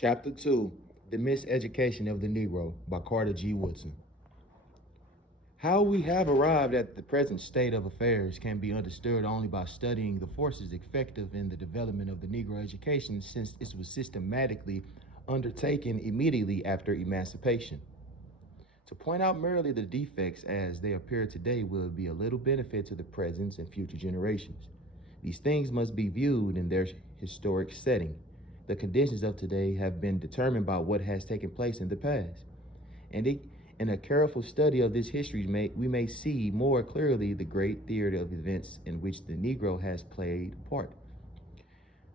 Chapter 2, The Miseducation of the Negro by Carter G. Woodson. How we have arrived at the present state of affairs can be understood only by studying the forces effective in the development of the Negro education since it was systematically undertaken immediately after emancipation. To point out merely the defects as they appear today will be a little benefit to the present and future generations. These things must be viewed in their historic setting. The conditions of today have been determined by what has taken place in the past. And in a careful study of this history, we may see more clearly the great theater of events in which the Negro has played a part.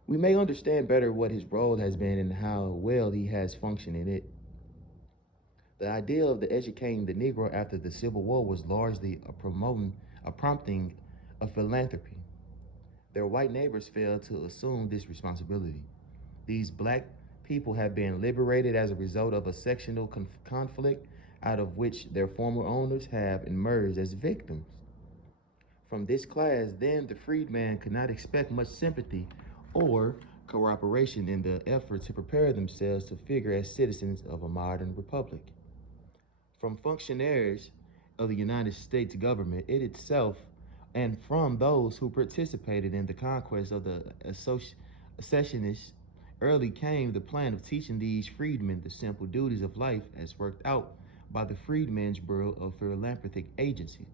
We may understand better what his role has been and how well he has functioned in it. The idea of educating the Negro after the Civil War was largely a prompting of philanthropy. Their white neighbors failed to assume this responsibility. These black people have been liberated as a result of a sectional conflict out of which their former owners have emerged as victims. From this class, then, the freedman could not expect much sympathy or cooperation in the effort to prepare themselves to figure as citizens of a modern republic. From functionaries of the United States government, it itself, and from those who participated in the conquest of the secessionists, early came the plan of teaching these freedmen the simple duties of life as worked out by the Freedmen's Bureau of Philanthropic Agencies.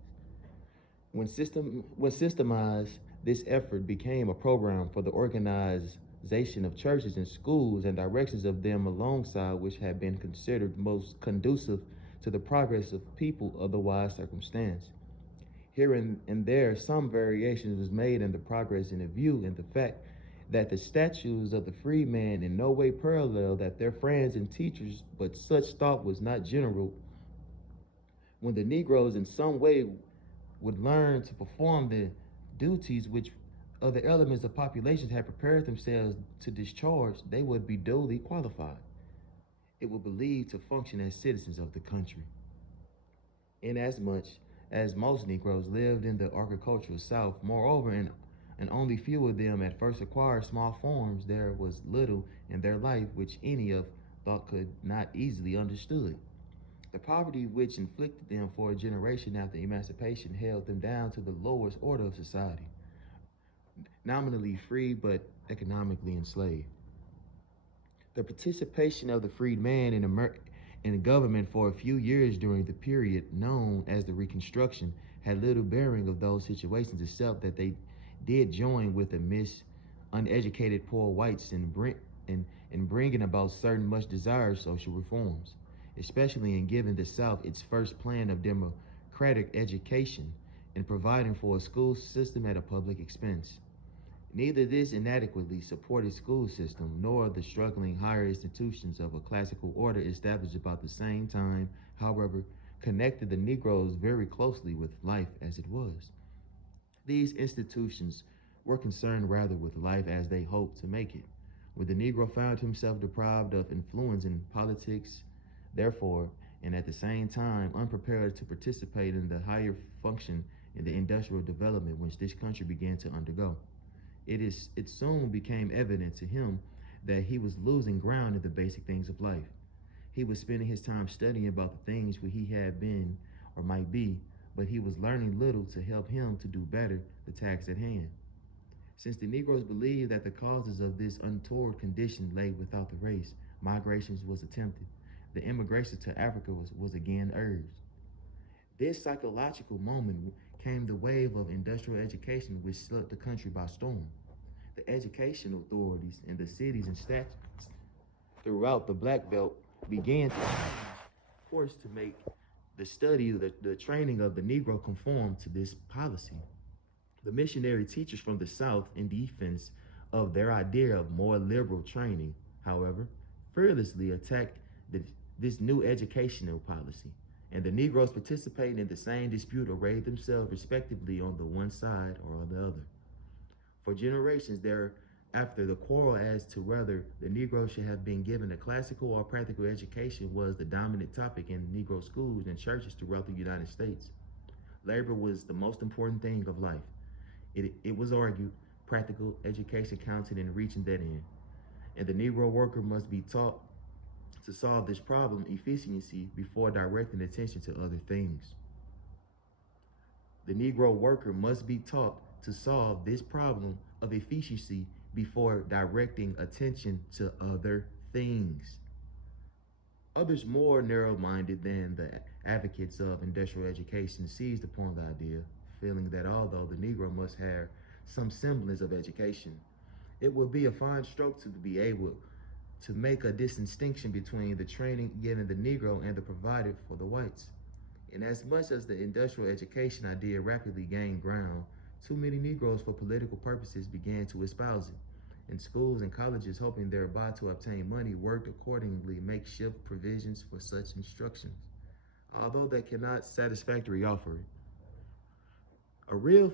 When systemized, this effort became a program for the organization of churches and schools and directions of them alongside which had been considered most conducive to the progress of people otherwise circumstanced. Here and there, some variations was made in the progress in view in the fact that the statutes of the freemen in no way parallel that their friends and teachers, but such thought was not general. When the Negroes in some way would learn to perform the duties which other elements of populations had prepared themselves to discharge, they would be duly qualified. It would believed to function as citizens of the country. Inasmuch as most Negroes lived in the agricultural South, moreover, and only few of them at first acquired small farms, there was little in their life which any of thought could not easily understood. The poverty which inflicted them for a generation after emancipation held them down to the lowest order of society, nominally free but economically enslaved. The participation of the freedman in government for a few years during the period known as the Reconstruction had little bearing of those situations except that they did join with the uneducated poor whites in bringing about certain much desired social reforms, especially in giving the South its first plan of democratic education and providing for a school system at a public expense. Neither this inadequately supported school system nor the struggling higher institutions of a classical order established about the same time, however, connected the Negroes very closely with life as it was. These institutions were concerned rather with life as they hoped to make it. When the Negro found himself deprived of influence in politics, therefore, and at the same time unprepared to participate in the higher function in the industrial development which this country began to undergo. It soon became evident to him that he was losing ground in the basic things of life. He was spending his time studying about the things where he had been or might be, but he was learning little to help him to do better the task at hand. Since the Negroes believed that the causes of this untoward condition lay without the race, migrations was attempted. The immigration to Africa was again urged. This psychological moment came the wave of industrial education which swept the country by storm. The education authorities in the cities and states throughout the Black Belt began to force to make the study, the training of the Negro conform to this policy. The missionary teachers from the South, in defense of their idea of more liberal training, however, fearlessly attacked this new educational policy, and the Negroes participating in the same dispute arrayed themselves respectively on the one side or on the other. For generations thereafter, the quarrel as to whether the Negro should have been given a classical or practical education was the dominant topic in Negro schools and churches throughout the United States. Labor was the most important thing of life. It was argued practical education counted in reaching that end. and the Negro worker must be taught to solve this problem efficiency before directing attention to other things. The Negro worker must be taught to solve this problem of efficiency before directing attention to other things. Others more narrow-minded than the advocates of industrial education seized upon the idea, feeling that although the Negro must have some semblance of education, it would be a fine stroke to be able to make a distinction between the training given the Negro and the provided for the whites. Inasmuch as the industrial education idea rapidly gained ground, too many Negroes for political purposes began to espouse it. And schools and colleges, hoping thereby to obtain money, worked accordingly makeshift provisions for such instructions, although they cannot satisfactorily offer it. A real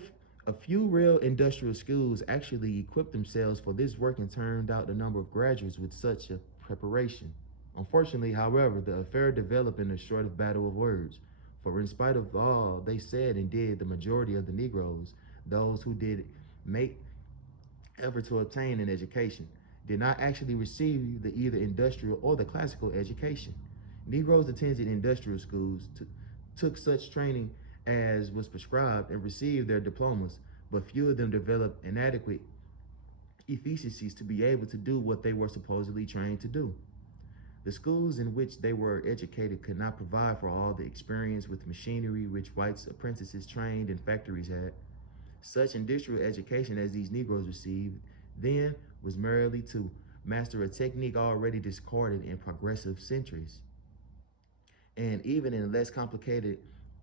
a few real industrial schools actually equipped themselves for this work and turned out the number of graduates with such a preparation. Unfortunately, however, the affair developed in a sort of battle of words. For in spite of all they said and did, the majority of the Negroes, those who did make effort to obtain an education, did not actually receive the either industrial or the classical education. Negroes attended industrial schools, took such training as was prescribed, and received their diplomas, but few of them developed inadequate efficiencies to be able to do what they were supposedly trained to do. The schools in which they were educated could not provide for all the experience with machinery which white apprentices trained in factories had. Such industrial education as these Negroes received then was merely to master a technique already discarded in progressive centuries. And even in less complicated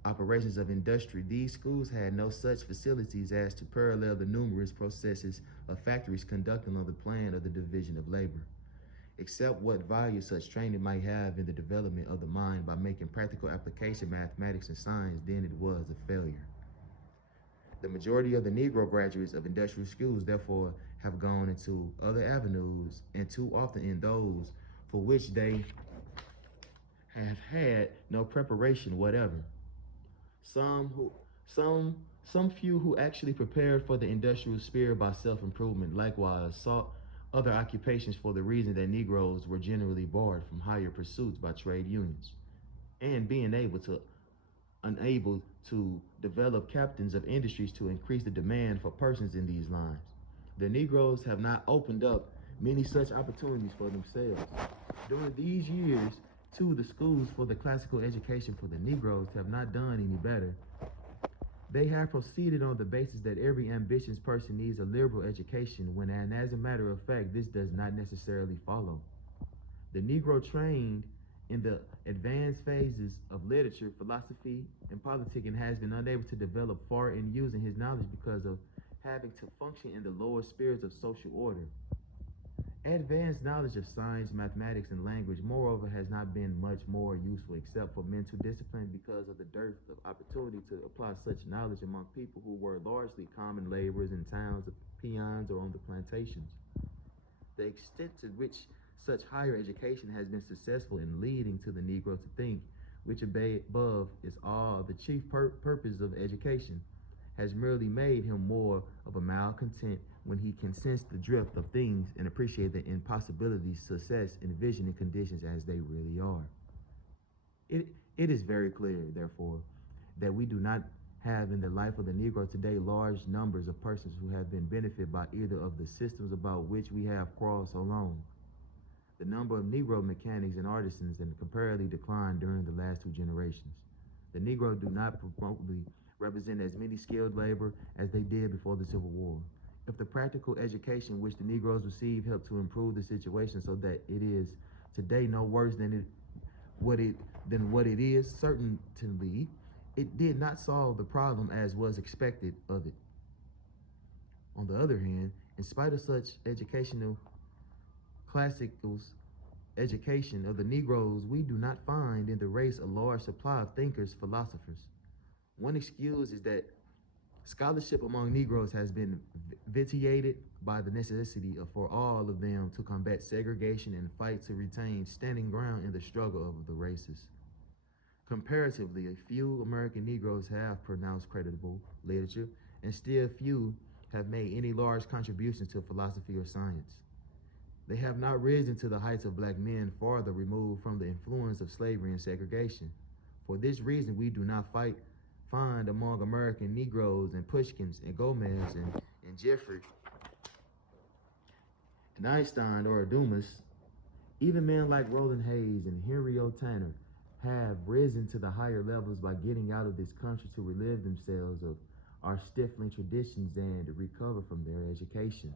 operations of industry, these schools had no such facilities as to parallel the numerous processes of factories conducting on the plan of the division of labor. Except what value such training might have in the development of the mind by making practical application mathematics and science, then it was a failure. The majority of the Negro graduates of industrial schools, therefore, have gone into other avenues, and too often in those for which they have had no preparation whatever. Some who some some few who actually prepared for the industrial sphere by self-improvement likewise sought other occupations for the reason that Negroes were generally barred from higher pursuits by trade unions, and being unable to develop captains of industries to increase the demand for persons in these lines. The Negroes have not opened up many such opportunities for themselves. During these years, too, the schools for the classical education for the Negroes have not done any better. They have proceeded on the basis that every ambitious person needs a liberal education, when, and as a matter of fact, this does not necessarily follow. The Negro trained in the advanced phases of literature, philosophy, and politicking has been unable to develop far in using his knowledge because of having to function in the lower spheres of social order. Advanced knowledge of science, mathematics, and language, moreover, has not been much more useful except for mental discipline because of the dearth of opportunity to apply such knowledge among people who were largely common laborers in towns of peons or on the plantations. The extent to which such higher education has been successful in leading to the Negro to think, which above is all the chief purpose of education, has merely made him more of a malcontent when he can sense the drift of things and appreciate the impossibility of success in visioning conditions as they really are. It is very clear, therefore, that we do not have in the life of the Negro today large numbers of persons who have been benefited by either of the systems about which we have quarreled so long. The number of Negro mechanics and artisans has comparatively declined during the last two generations. The Negro do not properly represent as many skilled labor as they did before the Civil War. If the practical education which the Negroes receive helped to improve the situation so that it is today no worse than what it is, certainly it did not solve the problem as was expected of it. On the other hand, in spite of such educational classicals education of the Negroes, we do not find in the race a large supply of thinkers, philosophers. One excuse is that scholarship among Negroes has been vitiated by the necessity for all of them to combat segregation and fight to retain standing ground in the struggle of the races. Comparatively, a few American Negroes have pronounced creditable literature, and still few have made any large contributions to philosophy or science. They have not risen to the heights of black men farther removed from the influence of slavery and segregation. For this reason, we do not find among American Negroes and Pushkins and Gomez and Jeffrey and Einstein or Dumas, even men like Roland Hayes and Henry O. Tanner have risen to the higher levels by getting out of this country to relieve themselves of our stifling traditions and recover from their education.